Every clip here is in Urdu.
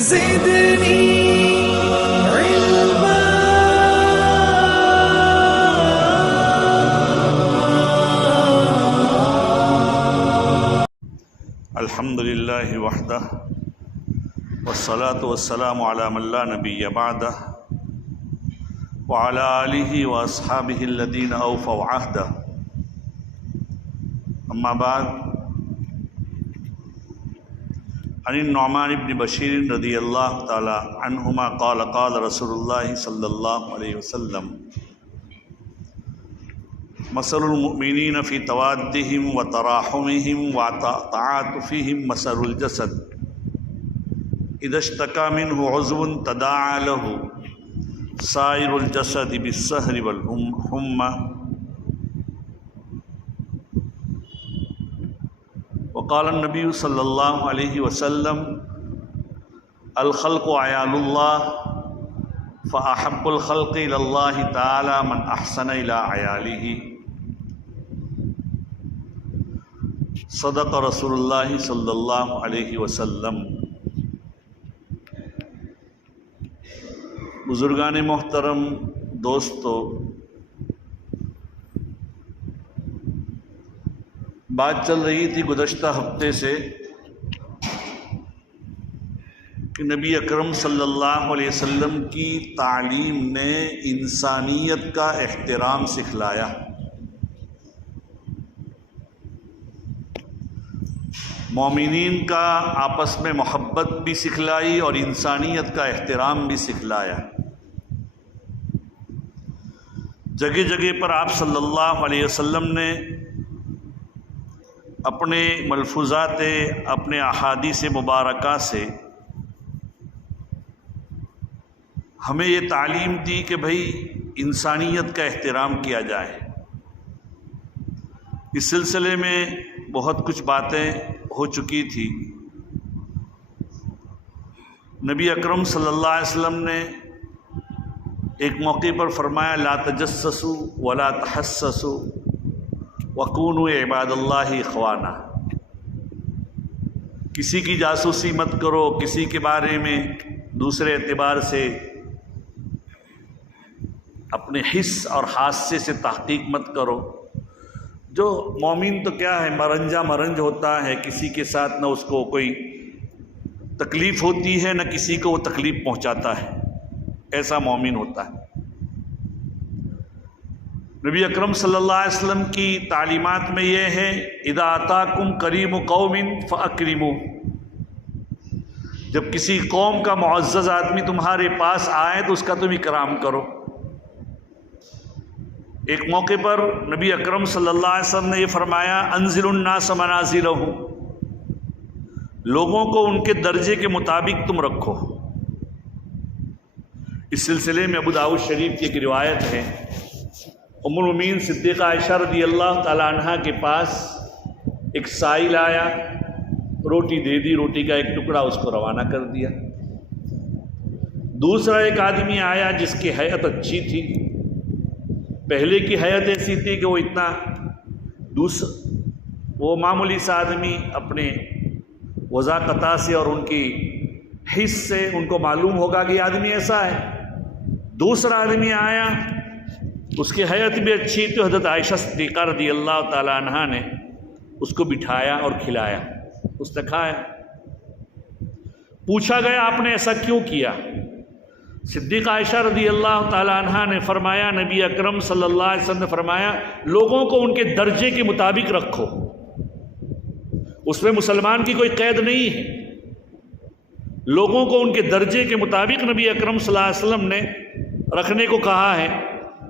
زدني علما. الحمد للہ وحدہ والصلاة والسلام علی من لا نبی بعدہ وعلی آلہ واصحابہ الذین اوفوا عہدہ. اما بعد، عن النعمان بن بشیر رضی اللہ تعالی عنہما قال قال رسول اللہ صلی اللہ علیہ وسلم: مثل المؤمنین فی توادہم وتراحمہم وتعاطفہم مثل الجسد اذا اشتکى منہ عضو تداعى له سائر الجسد بالسہر والحمى. وقال النبی صلی اللہ علیہ وسلم: الخلق عیال اللہ فأحب الخلق إلى الله تعالی من احسن إلى عیالہ. صدق رسول اللہ صلی اللہ علیہ وسلم. بزرگان محترم، دوستو، بات چل رہی تھی گزشتہ ہفتے سے کہ نبی اکرم صلی اللہ علیہ وسلم کی تعلیم نے انسانیت کا احترام سکھلایا. مومنین کا آپس میں محبت بھی سکھلائی اور انسانیت کا احترام بھی سکھلایا. جگہ جگہ پر آپ صلی اللہ علیہ وسلم نے اپنے ملفوظات، اپنے احادیث مبارکہ سے ہمیں یہ تعلیم دی کہ بھئی انسانیت کا احترام کیا جائے. اس سلسلے میں بہت کچھ باتیں ہو چکی تھی. نبی اکرم صلی اللہ علیہ وسلم نے ایک موقع پر فرمایا: لا تجسسوا ولا تحسسوا وکونوا عباد اللہ اخوانا. کسی کی جاسوسی مت کرو، کسی کے بارے میں دوسرے اعتبار سے اپنے حس اور حادثے سے تحقیق مت کرو. جو مومن تو کیا ہے، مرنج ہوتا ہے، کسی کے ساتھ نہ اس کو کوئی تکلیف ہوتی ہے نہ کسی کو وہ تکلیف پہنچاتا ہے، ایسا مومن ہوتا ہے. نبی اکرم صلی اللہ علیہ وسلم کی تعلیمات میں یہ ہے: اذا اتاکم کریم قوم فاکرموا. جب کسی قوم کا معزز آدمی تمہارے پاس آئے تو اس کا تم اکرام کرو. ایک موقع پر نبی اکرم صلی اللہ علیہ وسلم نے یہ فرمایا: انزل الناس منازلہم. لوگوں کو ان کے درجے کے مطابق تم رکھو. اس سلسلے میں ابو داؤد شریف کی ایک روایت ہے، ام المؤمنین صدیقہ عائشہ رضی اللہ تعالی عنہا کے پاس ایک سائل آیا، روٹی دے دی، روٹی کا ایک ٹکڑا اس کو روانہ کر دیا. دوسرا ایک آدمی آیا جس کی حیت اچھی تھی. پہلے کی حیت ایسی تھی کہ وہ وہ معمولی سا آدمی اپنے وضاقتہ سے اور ان کی حس سے ان کو معلوم ہوگا کہ یہ آدمی ایسا ہے. دوسرا آدمی آیا، اس کی حیت بھی اچھی تھی. حضرت عائشہ صدیقہ رضی اللہ تعالی عنہا نے اس کو بٹھایا اور کھلایا، اس نے کھایا. پوچھا گیا: آپ نے ایسا کیوں کیا؟ صدیقہ عائشہ رضی اللہ تعالی عنہا نے فرمایا، نبی اکرم صلی اللہ علیہ وسلم نے فرمایا: لوگوں کو ان کے درجے کے مطابق رکھو. اس میں مسلمان کی کوئی قید نہیں ہے. لوگوں کو ان کے درجے کے مطابق نبی اکرم صلی اللہ علیہ وسلم نے رکھنے کو کہا ہے.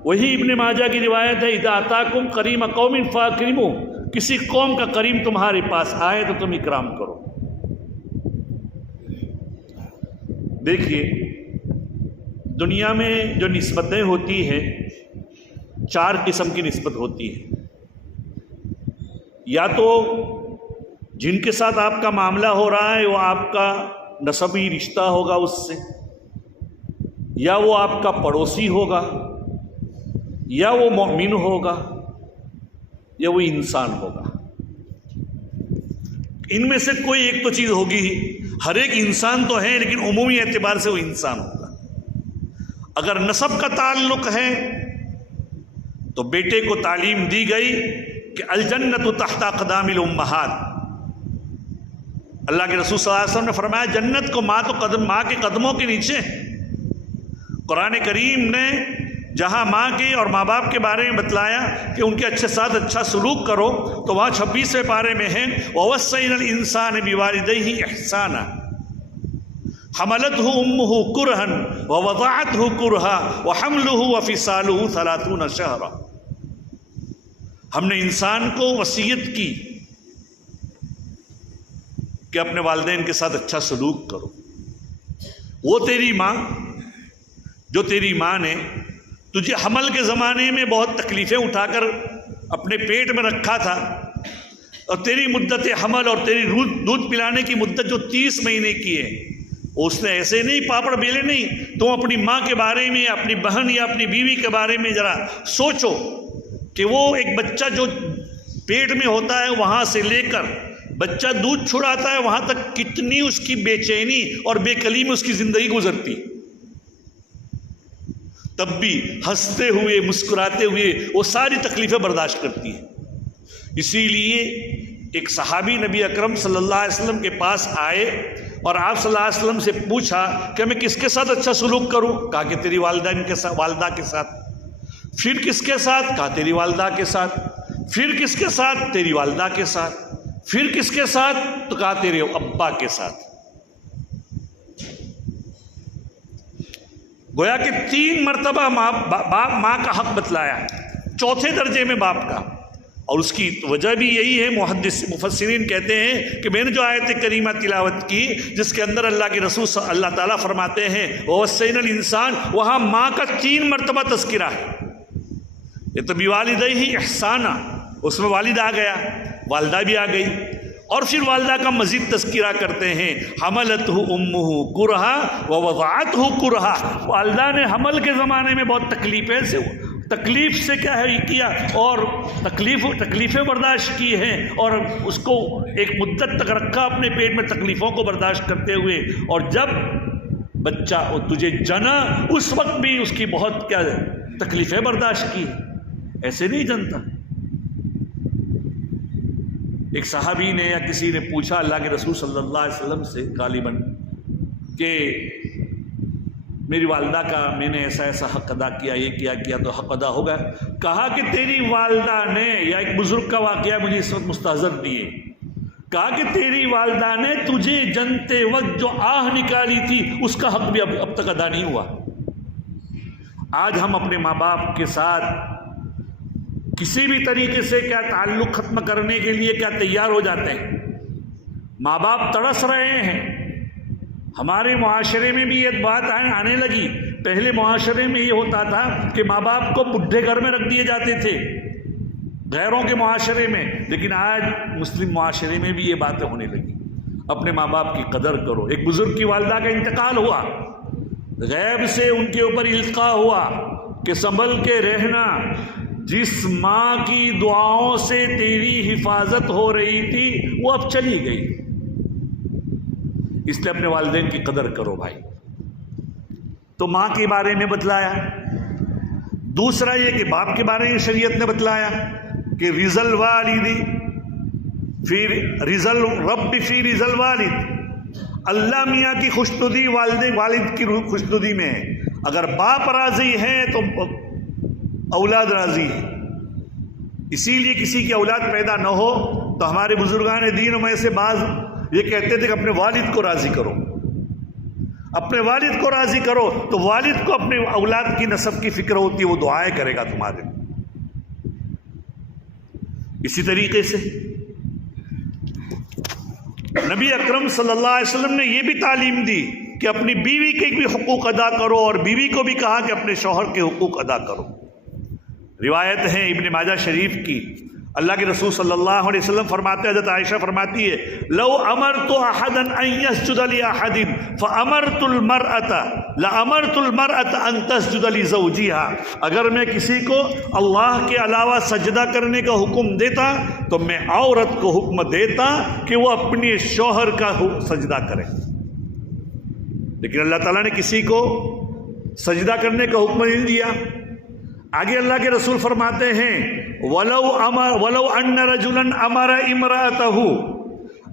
وہی ابن ماجہ کی روایت ہے: اذا اتاکم کریم قوم فاکرموا. کسی قوم کا کریم تمہارے پاس آئے تو تم اکرام کرو. دیکھیے، دنیا میں جو نسبتیں ہوتی ہیں 4 قسم کی نسبت ہوتی ہے. یا تو جن کے ساتھ آپ کا معاملہ ہو رہا ہے وہ آپ کا نسبی رشتہ ہوگا اس سے، یا وہ آپ کا پڑوسی ہوگا، یا وہ مومن ہوگا، یا وہ انسان ہوگا. ان میں سے کوئی ایک تو چیز ہوگی ہی. ہر ایک انسان تو ہے لیکن عمومی اعتبار سے وہ انسان ہوگا. اگر نسب کا تعلق ہے تو بیٹے کو تعلیم دی گئی کہ الجنت تحت اقدام الامہات. اللہ کے رسول صلی اللہ علیہ وسلم نے فرمایا جنت کو ماں کے قدموں کے نیچے. قرآن کریم نے جہاں ماں کے اور ماں باپ کے بارے میں بتلایا کہ ان کے اچھے ساتھ اچھا سلوک کرو تو وہاں 26ویں پارے میں ہے وَوَصَّيْنَا الْإِنسَانَ بِوَالِدَيْهِ إِحْسَانًا حملته امه كرها ووضعته كرها وحمله وفصاله 30 شهرا. ہم نے انسان کو وصیت کی کہ اپنے والدین کے ساتھ اچھا سلوک کرو. وہ تیری ماں جو تیری ماں نے تجھے حمل کے زمانے میں بہت تکلیفیں اٹھا کر اپنے پیٹ میں رکھا تھا اور تیری مدت حمل اور تیری دودھ پلانے کی مدت جو 30 مہینے کی ہے اس نے ایسے نہیں پاپڑ بیلے نہیں. تم اپنی ماں کے بارے میں اپنی بہن یا اپنی بیوی کے بارے میں ذرا سوچو کہ وہ ایک بچہ جو پیٹ میں ہوتا ہے وہاں سے لے کر بچہ دودھ چھڑاتا ہے وہاں تک کتنی اس کی بے چینی اور بے کلی میں اس کی زندگی گزرتی. تب بھی ہنستے ہوئے مسکراتے ہوئے وہ ساری تکلیفیں برداشت کرتی ہے. اسی لیے ایک صحابی نبی اکرم صلی اللہ علیہ وسلم کے پاس آئے اور آپ صلی اللہ علیہ وسلم سے پوچھا کہ میں کس کے ساتھ اچھا سلوک کروں. کہا کہ تیری والدہ کے ساتھ. پھر کس کے ساتھ؟ کہا تیری والدہ کے ساتھ. پھر کس کے ساتھ؟ تیری والدہ کے ساتھ. پھر کس کے ساتھ؟ تو کہا تیرے ابا کے ساتھ. گویا کہ 3 مرتبہ ماں کا حق بتلایا، چوتھے درجے میں باپ کا. اور اس کی وجہ بھی یہی ہے، مفسرین کہتے ہیں کہ میں نے جو آیت کریمہ تلاوت کی جس کے اندر اللہ کے رسول اللہ تعالیٰ فرماتے ہیں وَوَصَّيْنَا الْإِنسَانَ، وہاں ماں کا 3 مرتبہ تذکرہ ہے. یہ تو بِوَالِدَيْهِ إِحْسَانًا، اس میں والد آ گیا، والدہ بھی آ گئی، اور پھر والدہ کا مزید تذکرہ کرتے ہیں حملته امه کرہا ووضعته کرہا. والدہ نے حمل کے زمانے میں بہت تکلیف سے کیا ہے کیا اور تکلیفیں برداشت کی ہیں اور اس کو ایک مدت تک رکھا اپنے پیٹ میں تکلیفوں کو برداشت کرتے ہوئے. اور جب بچہ تجھے جنا اس وقت بھی اس کی بہت کیا تکلیفیں برداشت کی. ایسے نہیں جنتا. ایک صحابی نے یا کسی نے پوچھا اللہ کے رسول صلی اللہ علیہ وسلم سے غالباً کہ میری والدہ کا میں نے ایسا حق ادا کیا، یہ کیا تو حق ادا ہوگا. کہا کہ تیری والدہ نے، یا ایک بزرگ کا واقعہ مجھے اس وقت مستحضر دیے، کہا کہ تیری والدہ نے تجھے جنتے وقت جو آہ نکالی تھی اس کا حق بھی اب تک ادا نہیں ہوا. آج ہم اپنے ماں باپ کے ساتھ کسی بھی طریقے سے کیا تعلق ختم کرنے کے لیے کیا تیار ہو جاتے ہیں. ماں باپ تڑس رہے ہیں. ہمارے معاشرے میں بھی ایک بات آنے لگی. پہلے معاشرے میں یہ ہوتا تھا کہ ماں باپ کو بڈھے گھر میں رکھ دیے جاتے تھے غیروں کے معاشرے میں، لیکن آج مسلم معاشرے میں بھی یہ باتیں ہونے لگی. اپنے ماں باپ کی قدر کرو. ایک بزرگ کی والدہ کا انتقال ہوا، غیب سے ان کے اوپر القاء ہوا کہ سنبھل کے رہنا، جس ماں کی دعاؤں سے تیری حفاظت ہو رہی تھی وہ اب چلی گئی، اس لیے اپنے والدین کی قدر کرو بھائی. تو ماں کے بارے میں بتلایا. دوسرا یہ کہ باپ کے بارے میں شریعت نے بتلایا کہ رضا الوالد فی رضا الرب فی رضا الوالد. اللہ میاں کی خوشنودی والد کی خوشنودی میں ہے. اگر باپ راضی ہے تو اولاد راضی ہے. اسی لیے کسی کی اولاد پیدا نہ ہو تو ہمارے بزرگان دین میں سے بعض یہ کہتے تھے کہ اپنے والد کو راضی کرو، اپنے والد کو راضی کرو. تو والد کو اپنے اولاد کی نسب کی فکر ہوتی ہے، وہ دعائیں کرے گا تمہارے. اسی طریقے سے نبی اکرم صلی اللہ علیہ وسلم نے یہ بھی تعلیم دی کہ اپنی بیوی کے بھی حقوق ادا کرو، اور بیوی کو بھی کہا کہ اپنے شوہر کے حقوق ادا کرو. روایت ہے ابن ماجہ شریف کی، اللہ کے رسول صلی اللہ علیہ وسلم فرماتے ہیں، حضرت عائشہ فرماتی ہے لو امرت احدا ان يسجد لاحد فامرت المرأة لَأَمَرْتُ الْمَرْأَةَ أَن تَسْجُدَ لِزَوْجِهَا، اگر میں کسی کو اللہ کے علاوہ سجدہ کرنے کا حکم دیتا تو میں عورت کو حکم دیتا کہ وہ اپنے شوہر کا سجدہ کرے، لیکن اللہ تعالیٰ نے کسی کو سجدہ کرنے کا حکم نہیں دیا۔ آگے اللہ کے رسول فرماتے ہیں وَلَوْ أَنَّ رَجُلًا أَمَرَ إِمْرَأَتَهُ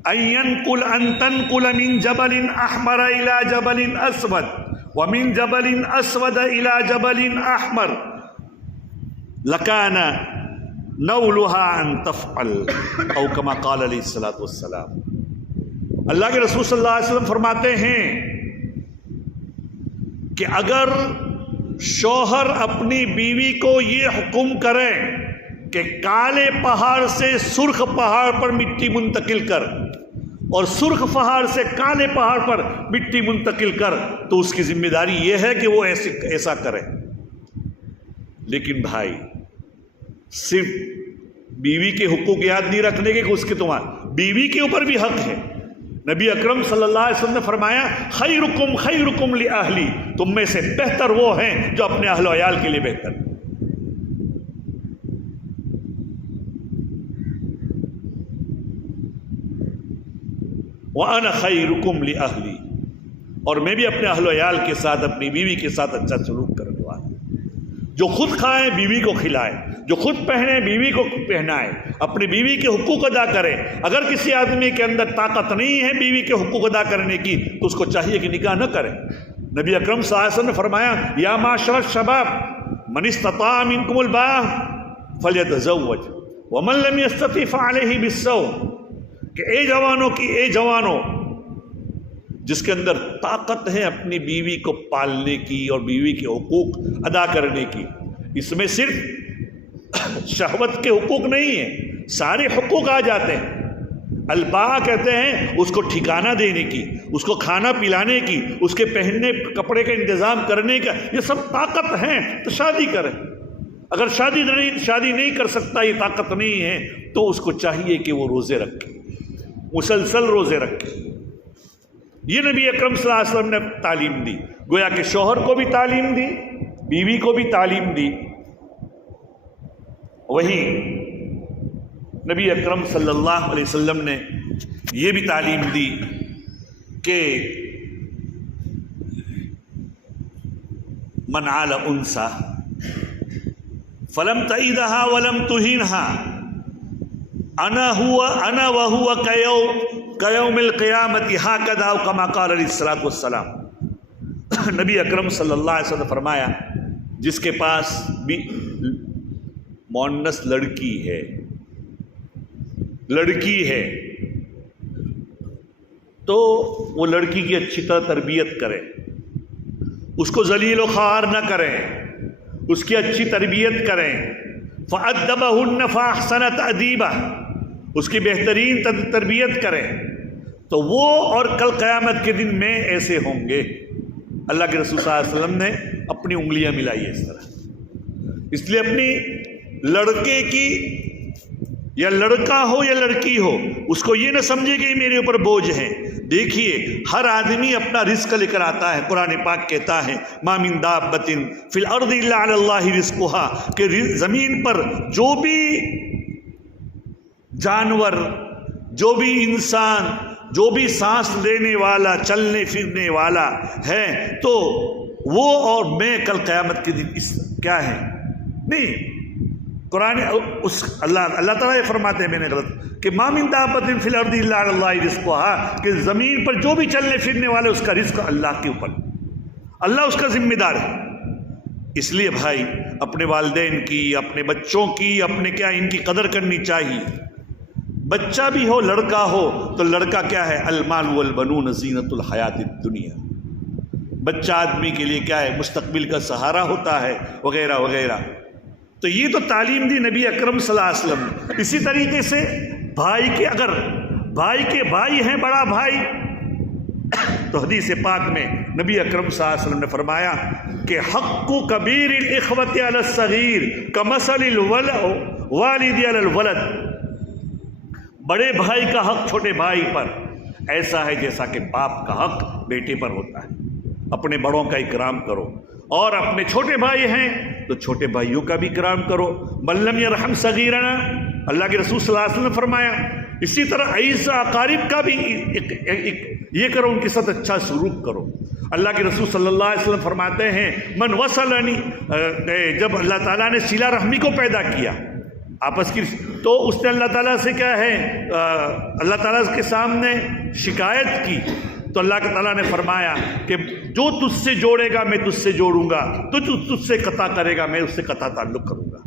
أَن تَنْقُلَ مِنْ جَبَلٍ أَحْمَرَ إِلَى جَبَلٍ أَسْوَدَ وَمِنْ جَبَلٍ أَسْوَدَ إِلَى جَبَلٍ أَحْمَرَ لَكَانَ نَوْلُهَا أَن تَفْعَلَ أو كما قال علیہ الصلوۃ والسلام۔ اللہ کے رسول صلی اللہ علیہ وسلم فرماتے ہیں کہ اگر شوہر اپنی بیوی کو یہ حکم کرے کہ کالے پہاڑ سے سرخ پہاڑ پر مٹی منتقل کر اور سرخ پہاڑ سے کالے پہاڑ پر مٹی منتقل کر، تو اس کی ذمہ داری یہ ہے کہ وہ ایسا کرے۔ لیکن بھائی صرف بیوی کے حقوق یاد نہیں رکھنے کے کہ اس کے تمہارے بیوی کے اوپر بھی حق ہے۔ نبی اکرم صلی اللہ علیہ وسلم نے فرمایا خیرکم خیرکم لأہلی، تم میں سے بہتر وہ ہیں جو اپنے اہل و عیال کے لیے بہتر۔ وَأَنَا خَيْرُكُمْ لِأَهْلِي، اور میں بھی اپنے اہل و عیال کے ساتھ اپنی بیوی کے ساتھ اچھا سلوک کرنے والا۔ جو خود کھائے بیوی کو کھلائے، جو خود پہنے بیوی کو پہنائے، اپنی بیوی کے حقوق ادا کرے۔ اگر کسی آدمی کے اندر طاقت نہیں ہے بیوی کے حقوق ادا کرنے کی تو اس کو چاہیے کہ نکاح نہ کرے۔ نبی اکرم صلی اللہ علیہ وسلم نے فرمایا یا معاشر الشباب من استطاع منکم الباءۃ فلیتزوج ومن لم یستطع فعلیہ بالصوم، کہ اے جوانوں جس کے اندر طاقت ہے اپنی بیوی کو پالنے کی اور بیوی کے حقوق ادا کرنے کی، اس میں صرف شہوت کے حقوق نہیں ہیں، سارے حقوق آ جاتے ہیں۔ الباء کہتے ہیں اس کو ٹھکانہ دینے کی، اس کو کھانا پلانے کی، اس کے پہننے کپڑے کا انتظام کرنے کا، یہ سب طاقت ہیں تو شادی کرے۔ اگر شادی نہیں کر سکتا، یہ طاقت نہیں ہے، تو اس کو چاہیے کہ وہ روزے رکھے، مسلسل روزے رکھے۔ یہ نبی اکرم صلی اللہ علیہ وسلم نے تعلیم دی، گویا کہ شوہر کو بھی تعلیم دی، بیوی کو بھی تعلیم دی۔ وہیں نبی اکرم صلی اللہ علیہ وسلم نے یہ بھی تعلیم دی کہ من عال انثى فلم تعیدها ولم تهینها انا وهو کیوم القیامت ہکذا کما قال علیہ الصلوۃ والسلام۔ نبی اکرم صلی اللہ علیہ وسلم نے فرمایا جس کے پاس بھی مؤنث لڑکی ہے تو وہ لڑکی کی اچھی طرح تربیت کرے، اس کو ذلیل و خوار نہ کریں، اس کی اچھی تربیت کریں۔ فَأَدَّبَهُنَّ فَأَحْسَنَ تَأْدِيبَهُ، اس کی بہترین تربیت کریں، تو وہ اور کل قیامت کے دن میں ایسے ہوں گے۔ اللہ کے رسول صلی اللہ علیہ وسلم نے اپنی انگلیاں ملائی اس طرح، اس لیے اپنی لڑکے کی یا لڑکا ہو یا لڑکی ہو، اس کو یہ نہ سمجھے کہ یہ میرے اوپر بوجھ ہے۔ دیکھیے ہر آدمی اپنا رزق لے کر آتا ہے، قرآن پاک کہتا ہے ما من دابۃ فی الارض الا علی اللہ رزقها، کہ زمین پر جو بھی جانور، جو بھی انسان، جو بھی سانس لینے والا، چلنے پھرنے والا ہے، تو وہ اور میں کل قیامت کے دن کیا ہے نہیں۔ قرآن اللہ تعالیٰ یہ فرماتے ہیں، میں نے غلط کہ ما من دابۃ فی الارض الا علی اللہ رزقها، کہ زمین پر جو بھی چلنے پھرنے والے اس کا رزق اللہ کے اوپر، اللہ اس کا ذمہ دار ہے۔ اس لیے بھائی اپنے والدین کی، اپنے بچوں کی، اپنے کیا ان کی قدر کرنی چاہیے۔ بچہ بھی ہو، لڑکا ہو، تو لڑکا کیا ہے؟ المال والبنون زینت الحیات الدنیا، بچہ آدمی کے لیے کیا ہے؟ مستقبل کا سہارا ہوتا ہے، وغیرہ وغیرہ۔ تو یہ تو تعلیم دی نبی اکرم صلی اللہ علیہ وسلم نے۔ اسی طریقے سے بھائی کے، اگر بھائی کے بھائی ہیں بڑا بھائی، تو حدیث پاک میں نبی اکرم صلی اللہ علیہ وسلم نے فرمایا کہ حق کبیر الاخوۃ علی الصغیر کمثل الوالد علی الولد، بڑے بھائی کا حق چھوٹے بھائی پر ایسا ہے جیسا کہ باپ کا حق بیٹے پر ہوتا ہے۔ اپنے بڑوں کا اکرام کرو، اور اپنے چھوٹے بھائی ہیں تو چھوٹے بھائیوں کا بھی اکرام کرو۔ من لم یرحم صغیرنا، اللہ کے رسول صلی اللہ علیہ وسلم نے فرمایا۔ اسی طرح اعزا اقارب کا بھی یہ کرو، ان کے ساتھ اچھا سلوک کرو۔ اللہ کے رسول صلی اللہ علیہ وسلم فرماتے ہیں من وصلنی، جب اللہ تعالیٰ نے صلہ رحمی کو پیدا کیا آپس کی، تو اس نے اللہ تعالیٰ سے کیا ہے، اللہ تعالیٰ کے سامنے شکایت کی، تو اللہ تعالیٰ نے فرمایا کہ جو تجھ سے جوڑے گا میں تجھ سے جوڑوں گا، تجھ سے قطع کرے گا میں اس سے قطع تعلق کروں گا۔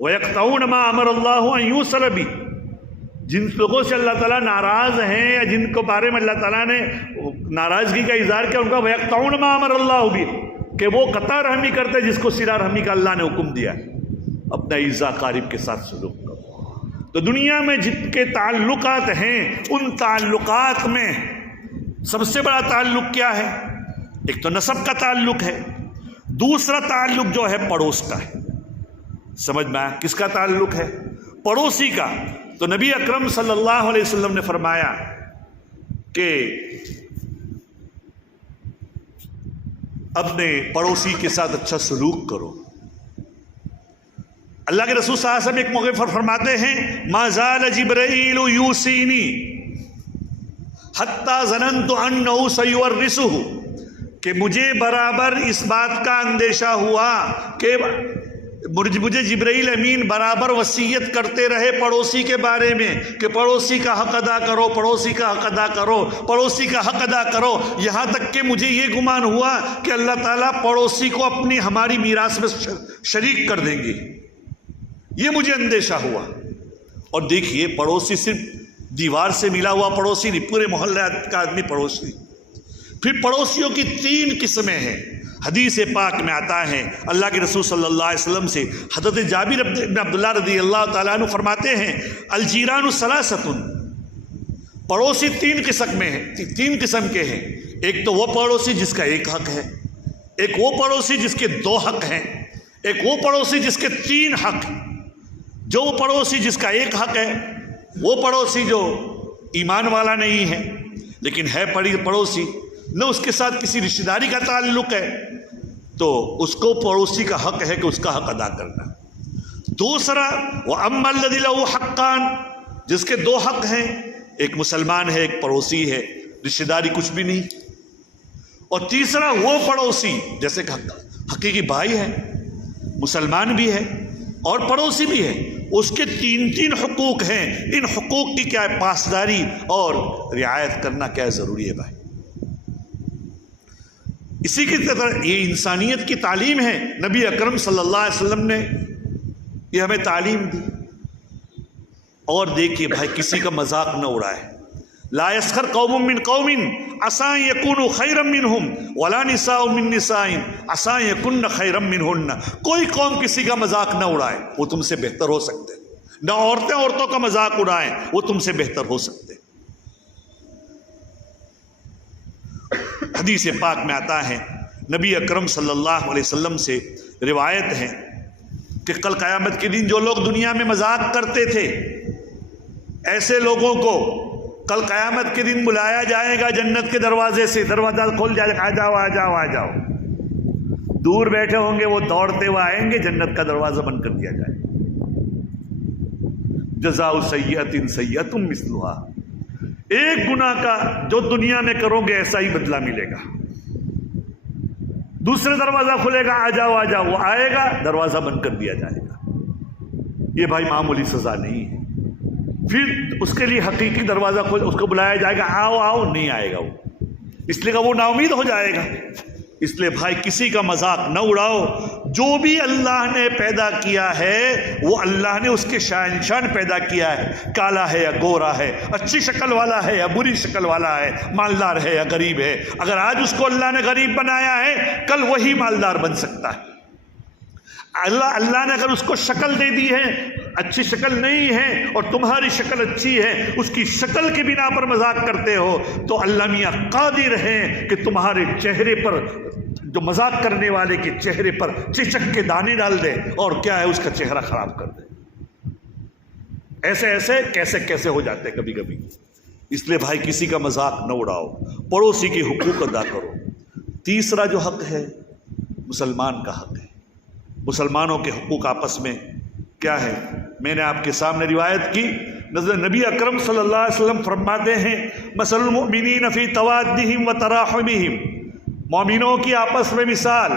وَيَقْطَعُونَ مَا أَمَرَ اللَّهُ أَن يُوصَلَ بِهِ، جن لوگوں سے اللہ تعالیٰ ناراض ہیں یا جن کو بارے میں اللہ تعالیٰ نے ناراضگی کا اظہار کیا، ان کا وَيَقْطَعُونَ مَا أَمَرَ اللَّهُ بِهِ، کہ وہ قطع رحمی کرتے جس کو صلہ رحمی کا اللہ نے حکم دیا ہے۔ اپنا اعزا قارب کے ساتھ سلوک کرو۔ تو دنیا میں جن کے تعلقات ہیں، ان تعلقات میں سب سے بڑا تعلق کیا ہے؟ ایک تو نسب کا تعلق ہے، دوسرا تعلق جو ہے پڑوس کا ہے۔ سمجھ میں آیا کس کا تعلق ہے؟ پڑوسی کا۔ تو نبی اکرم صلی اللہ علیہ وسلم نے فرمایا کہ اپنے پڑوسی کے ساتھ اچھا سلوک کرو۔ اللہ کے رسول صلی اللہ علیہ وسلم ایک موقع پر فرماتے ہیں ما زال جبرائیل یوصینی حتی ظننت انہ سیورثہ، کہ مجھے برابر اس بات کا اندیشہ ہوا کہ مجھے جبرائیل امین برابر وصیت کرتے رہے پڑوسی کے بارے میں کہ پڑوسی کا حق ادا کرو، پڑوسی کا حق ادا کرو، پڑوسی کا حق ادا کرو، یہاں تک کہ مجھے یہ گمان ہوا کہ اللہ تعالیٰ پڑوسی کو اپنی ہماری میراث میں شریک کر دیں گے، یہ مجھے اندیشہ ہوا۔ اور دیکھیے پڑوسی صرف دیوار سے ملا ہوا پڑوسی نہیں، پورے محلے کا آدمی پڑوسی۔ پھر پڑوسیوں کی 3 قسمیں ہیں۔ حدیث پاک میں آتا ہے اللہ کے رسول صلی اللہ علیہ وسلم سے، حضرت جابر بن عبداللہ رضی اللہ تعالیٰ عنہ فرماتے ہیں الجیران ثلاثۃ، پڑوسی 3 قسم میں ہیں، 3 قسم کے ہیں۔ ایک تو وہ پڑوسی جس کا ایک حق ہے، ایک وہ پڑوسی جس کے 2 حق ہیں، ایک وہ پڑوسی جس کے 3 حق ہیں۔ جو پڑوسی جس کا ایک حق ہے، وہ پڑوسی جو ایمان والا نہیں ہے لیکن ہے پڑوسی، نہ اس کے ساتھ کسی رشتہ داری کا تعلق ہے، تو اس کو پڑوسی کا حق ہے کہ اس کا حق ادا کرنا۔ دوسرا وَأَمَّا الَّذِي لَهُ حَقًّا، جس کے 2 حق ہیں، ایک مسلمان ہے ایک پڑوسی ہے، رشتہ داری کچھ بھی نہیں۔ اور تیسرا وہ پڑوسی جیسے کہ حقیقی بھائی ہے، مسلمان بھی ہے اور پڑوسی بھی ہے، اس کے 3 حقوق ہیں۔ ان حقوق کی کیا ہے پاسداری اور رعایت کرنا کیا ضروری ہے بھائی۔ اسی کی طرح یہ انسانیت کی تعلیم ہے، نبی اکرم صلی اللہ علیہ وسلم نے یہ ہمیں تعلیم دی۔ اور دیکھیے بھائی کسی کا مذاق نہ اڑائے، لا يسخر قوم من قوم عسى ان يكونوا خيرا منهم ولا نساء من نساء عسى ان يكن خيرا منهن۔ کوئی قوم کسی کا مذاق نہ اڑائے، وہ تم سے بہتر ہو سکتے، نہ عورتیں عورتوں کا مذاق اڑائیں، وہ تم سے بہتر ہو سکتے۔ حدیث پاک میں آتا ہے نبی اکرم صلی اللہ علیہ وسلم سے روایت ہے کہ کل قیامت کے دن جو لوگ دنیا میں مذاق کرتے تھے، ایسے لوگوں کو کل قیامت کے دن بلایا جائے گا جنت کے دروازے سے، دروازہ کھول جائے گا، آ جاؤ آ جاؤ آ جاؤ۔ دور بیٹھے ہوں گے وہ دوڑتے ہوئے آئیں گے، جنت کا دروازہ بند کر دیا جائے گا۔ جزاء سیئۃ سیئۃ مثلھا، ایک گناہ کا جو دنیا میں کرو گے ایسا ہی بدلہ ملے گا۔ دوسرے دروازہ کھلے گا، آ جاؤ آ جاؤ، وہ آئے گا، دروازہ بند کر دیا جائے گا۔ یہ بھائی معمولی سزا نہیں ہے۔ پھر اس کے لیے حقیقی دروازہ کھول، اس کو بلایا جائے گا، آؤ آؤ، نہیں آئے گا وہ، اس لیے کہ وہ نا امید ہو جائے گا۔ اس لیے بھائی کسی کا مذاق نہ اڑاؤ۔ جو بھی اللہ نے پیدا کیا ہے وہ اللہ نے اس کے شان پیدا کیا ہے، کالا ہے یا گورا ہے، اچھی شکل والا ہے یا بری شکل والا ہے، مالدار ہے یا غریب ہے۔ اگر آج اس کو اللہ نے غریب بنایا ہے، کل وہی مالدار بن سکتا ہے۔ اللہ نے اگر اس کو شکل دے دی ہے، اچھی شکل نہیں ہے اور تمہاری شکل اچھی ہے، اس کی شکل کے بنا پر مذاق کرتے ہو، تو اللہ میاں قادر ہیں کہ تمہارے چہرے پر، جو مذاق کرنے والے کے چہرے پر چچک کے دانے ڈال دے اور کیا ہے اس کا چہرہ خراب کر دے۔ ایسے کیسے ہو جاتے کبھی کبھی۔ اس لیے بھائی کسی کا مذاق نہ اڑاؤ، پڑوسی کے حقوق ادا کرو۔ تیسرا جو حق ہے مسلمان کا حق ہے. مسلمانوں کے حقوق آپس میں کیا ہے؟ میں نے آپ کے سامنے روایت کی. نبی اکرم صلی اللہ علیہ وسلم فرماتے ہیں مثل المؤمنین فی توادہم و تراحمہم، مومنوں کی آپس میں مثال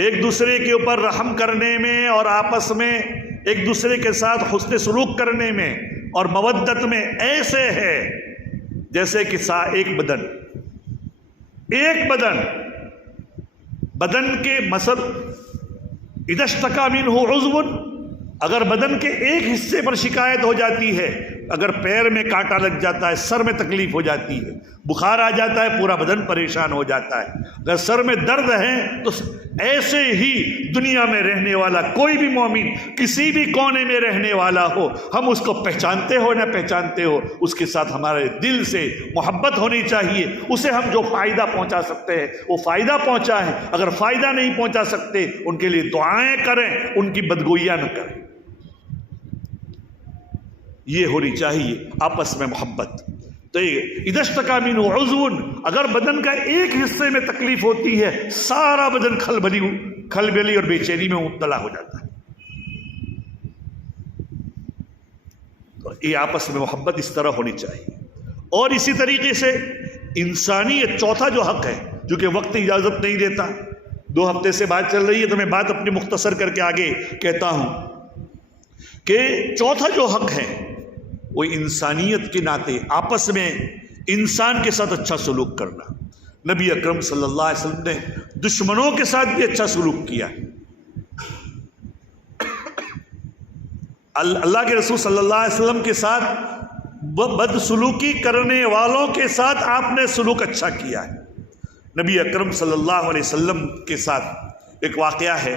ایک دوسرے کے اوپر رحم کرنے میں اور آپس میں ایک دوسرے کے ساتھ حسن سلوک کرنے میں اور مودت میں ایسے ہے جیسے کہ ایک بدن کے مثل اذا اشتکا منہ عضو، اگر بدن کے ایک حصے پر شکایت ہو جاتی ہے، اگر پیر میں کانٹا لگ جاتا ہے، سر میں تکلیف ہو جاتی ہے، بخار آ جاتا ہے، پورا بدن پریشان ہو جاتا ہے، اگر سر میں درد ہے تو ایسے ہی دنیا میں رہنے والا کوئی بھی مومن کسی بھی کونے میں رہنے والا ہو، ہم اس کو پہچانتے ہو نہ پہچانتے ہو، اس کے ساتھ ہمارے دل سے محبت ہونی چاہیے. اسے ہم جو فائدہ پہنچا سکتے ہیں وہ فائدہ پہنچائیں، اگر فائدہ نہیں پہنچا سکتے ان کے لیے دعائیں کریں، ان کی بدگوئیاں نہ کریں. یہ ہونی چاہیے آپس میں محبت. تو اذا اشتکا منہ عضو، اگر بدن کا ایک حصے میں تکلیف ہوتی ہے سارا بدن کھلبلی اور بے چینی میں مبتلا ہو جاتا ہے. تو یہ آپس میں محبت اس طرح ہونی چاہیے. اور اسی طریقے سے انسانیت، چوتھا جو حق ہے، جو کہ وقت اجازت نہیں دیتا، 2 ہفتے سے بات چل رہی ہے تو میں بات اپنی مختصر کر کے آگے کہتا ہوں کہ چوتھا جو حق ہے وہ انسانیت کے ناطے آپس میں انسان کے ساتھ اچھا سلوک کرنا. نبی اکرم صلی اللہ علیہ وسلم نے دشمنوں کے ساتھ بھی اچھا سلوک کیا. اللہ کے رسول صلی اللہ علیہ وسلم کے ساتھ بد سلوکی کرنے والوں کے ساتھ آپ نے سلوک اچھا کیا ہے. نبی اکرم صلی اللہ علیہ وسلم کے ساتھ ایک واقعہ ہے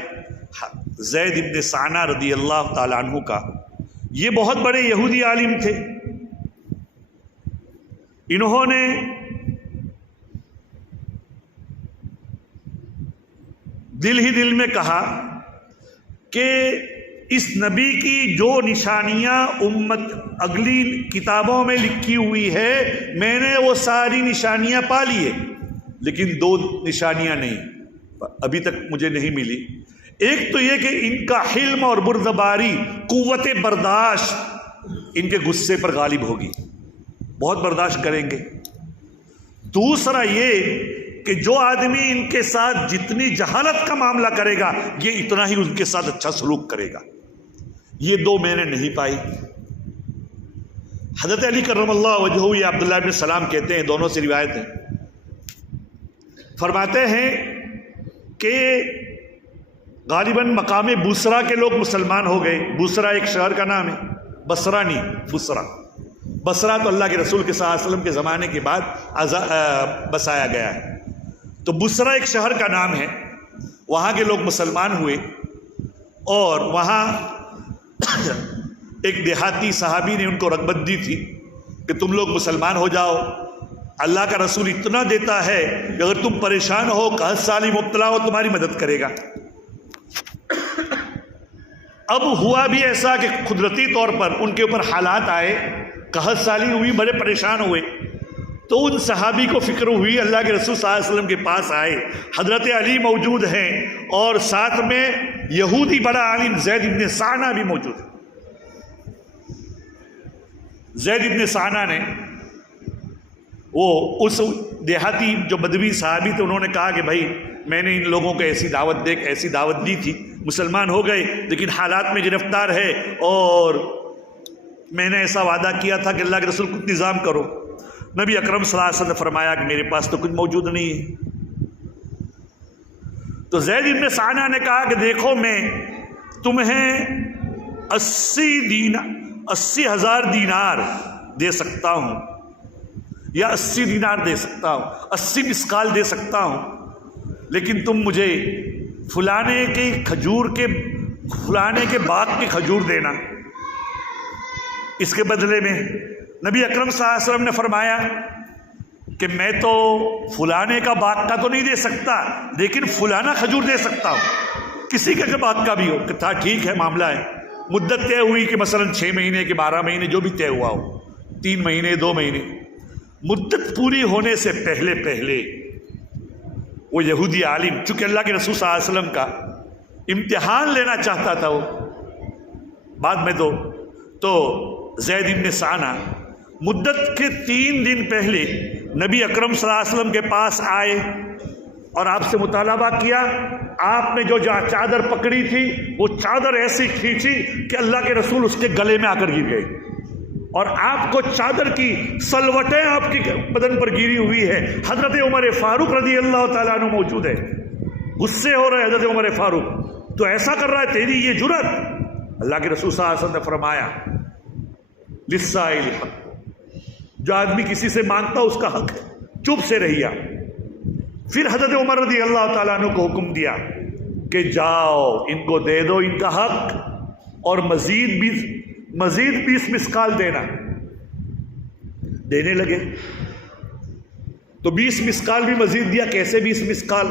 زید ابن ثعانہ رضی اللہ تعالیٰ عنہ کا. یہ بہت بڑے یہودی عالم تھے. انہوں نے دل ہی دل میں کہا کہ اس نبی کی جو نشانیاں امت اگلی کتابوں میں لکھی ہوئی ہے میں نے وہ ساری نشانیاں پا لیے، لیکن 2 نشانیاں نہیں ابھی تک مجھے نہیں ملی. ایک تو یہ کہ ان کا حلم اور بردباری، قوت برداشت ان کے غصے پر غالب ہوگی، بہت برداشت کریں گے. دوسرا یہ کہ جو آدمی ان کے ساتھ جتنی جہالت کا معاملہ کرے گا یہ اتنا ہی ان کے ساتھ اچھا سلوک کرے گا. یہ 2 میں نے نہیں پائی. حضرت علی کرم اللہ وجہہ، یہ عبداللہ ابن سلام کہتے ہیں، دونوں سے روایت ہیں، فرماتے ہیں کہ غالباً مقام بوسرا کے لوگ مسلمان ہو گئے. بوسرا ایک شہر کا نام ہے، بصرہ نہیں، بصرہ. بصرہ تو اللہ کے رسول کے صلی اللہ علیہ وسلم کے زمانے کے بعد بسایا گیا ہے. تو بصرہ ایک شہر کا نام ہے. وہاں کے لوگ مسلمان ہوئے اور وہاں ایک دیہاتی صحابی نے ان کو رغبت دی تھی کہ تم لوگ مسلمان ہو جاؤ، اللہ کا رسول اتنا دیتا ہے کہ اگر تم پریشان ہو، قحط سالی مبتلا ہو، تمہاری مدد کرے گا. اب ہوا بھی ایسا کہ قدرتی طور پر ان کے اوپر حالات آئے، قحط سالی ہوئی، بڑے پریشان ہوئے. تو ان صحابی کو فکر ہوئی، اللہ کے رسول صلی اللہ علیہ وسلم کے پاس آئے، حضرت علی موجود ہیں اور ساتھ میں یہودی بڑا عالم زید ابن ثعانہ بھی موجود ہے. زید ابن ثعانہ نے وہ اس دیہاتی جو بدوی صحابی تھے، انہوں نے کہا کہ بھائی میں نے ان لوگوں کو ایسی دعوت دی تھی، مسلمان ہو گئے لیکن حالات میں گرفتار ہے اور میں نے ایسا وعدہ کیا تھا کہ اللہ کے رسول کچھ انتظام کرو. نبی اکرم صلی اللہ علیہ وسلم نے فرمایا کہ میرے پاس تو کچھ موجود نہیں ہے. تو زید ابن ثعانہ نے کہا کہ دیکھو میں تمہیں 80,000 دینار دے سکتا ہوں یا 80 دینار دے سکتا ہوں، 80 مسقال دے سکتا ہوں، لیکن تم مجھے فلانے کے باغ کے کھجور دینا. اس کے بدلے میں نبی اکرم صلی اللہ علیہ وسلم نے فرمایا کہ میں تو فلانے کا باغ کا تو نہیں دے سکتا لیکن فلانا کھجور دے سکتا ہوں. کسی کے باغ کا بھی ہو کہ تھا ٹھیک ہے، معاملہ ہے، مدت طے ہوئی کہ مثلا 6 مہینے کے 12 مہینے جو بھی طے ہوا ہو، 3 مہینے 2 مہینے، مدت پوری ہونے سے پہلے وہ یہودی عالم چونکہ اللہ کے رسول صلی اللہ علیہ وسلم کا امتحان لینا چاہتا تھا، وہ بعد میں تو زید بن ثانہ مدت کے 3 دن پہلے نبی اکرم صلی اللہ علیہ وسلم کے پاس آئے اور آپ سے مطالبہ کیا. آپ نے جو چادر پکڑی تھی وہ چادر ایسی کھینچی کہ اللہ کے رسول اس کے گلے میں آ کر گر گئے، اور آپ کو چادر کی سلوٹیں آپ کی بدن پر گری ہوئی ہے. حضرت عمر فاروق رضی اللہ تعالیٰ عنہ موجود ہے، غصے ہو رہے حضرت عمر فاروق، تو ایسا کر رہا ہے، تیری یہ جرأت. اللہ کے رسول صلی اللہ علیہ وسلم نے فرمایا للسائل حق، جو آدمی کسی سے مانگتا اس کا حق ہے، چپ سے رہیا. پھر حضرت عمر رضی اللہ تعالیٰ عنہ کو حکم دیا کہ جاؤ ان کو دے دو ان کا حق، اور مزید 20 مسقال دینا. دینے لگے تو 20 مسقال بھی مزید دیا. کیسے 20 مسقال؟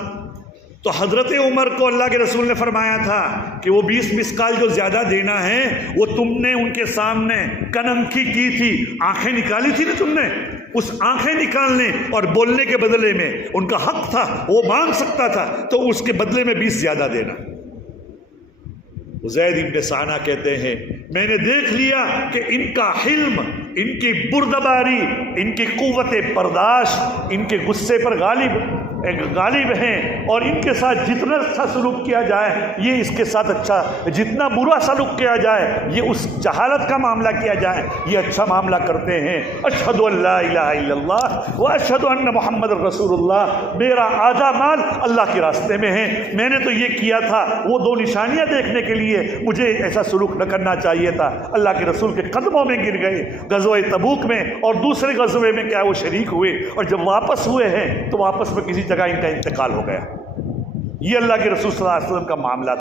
تو حضرت عمر کو اللہ کے رسول نے فرمایا تھا کہ وہ 20 مسقال جو زیادہ دینا ہے وہ تم نے ان کے سامنے کنمکی کی تھی، آنکھیں نکالی تھی نا تم نے، اس آنکھیں نکالنے اور بولنے کے بدلے میں ان کا حق تھا، وہ مانگ سکتا تھا، تو اس کے بدلے میں 20 زیادہ دینا. زید بن ثانہ کہتے ہیں میں نے دیکھ لیا کہ ان کا حلم، ان کی بردباری، ان کی قوت برداشت ان کے غصے پر غالب ہیں، اور ان کے ساتھ جتنا اچھا سلوک کیا جائے یہ اس کے ساتھ اچھا، جتنا برا سلوک کیا جائے یہ اس جہالت کا معاملہ کیا جائے یہ اچھا معاملہ کرتے ہیں. اشہد ان لا الہ الا اللہ و اشہد ان محمد رسول اللہ. میرا آدھا مال اللہ کے راستے میں ہے، میں نے تو یہ کیا تھا، وہ 2 نشانیاں دیکھنے کے لیے مجھے ایسا سلوک نہ کرنا چاہیے تھا. اللہ کے رسول کے قدموں میں گر گئے غزوہ تبوک میں، اور دوسرے غزوے میں کیا وہ شریک ہوئے، اور جب واپس ہوئے ہیں تو واپس میں کسی جگہ ان کا انتقال ہو گیا. یہ اللہ کے رسول صلی اللہ علیہ وسلم کا معاملہ تھا.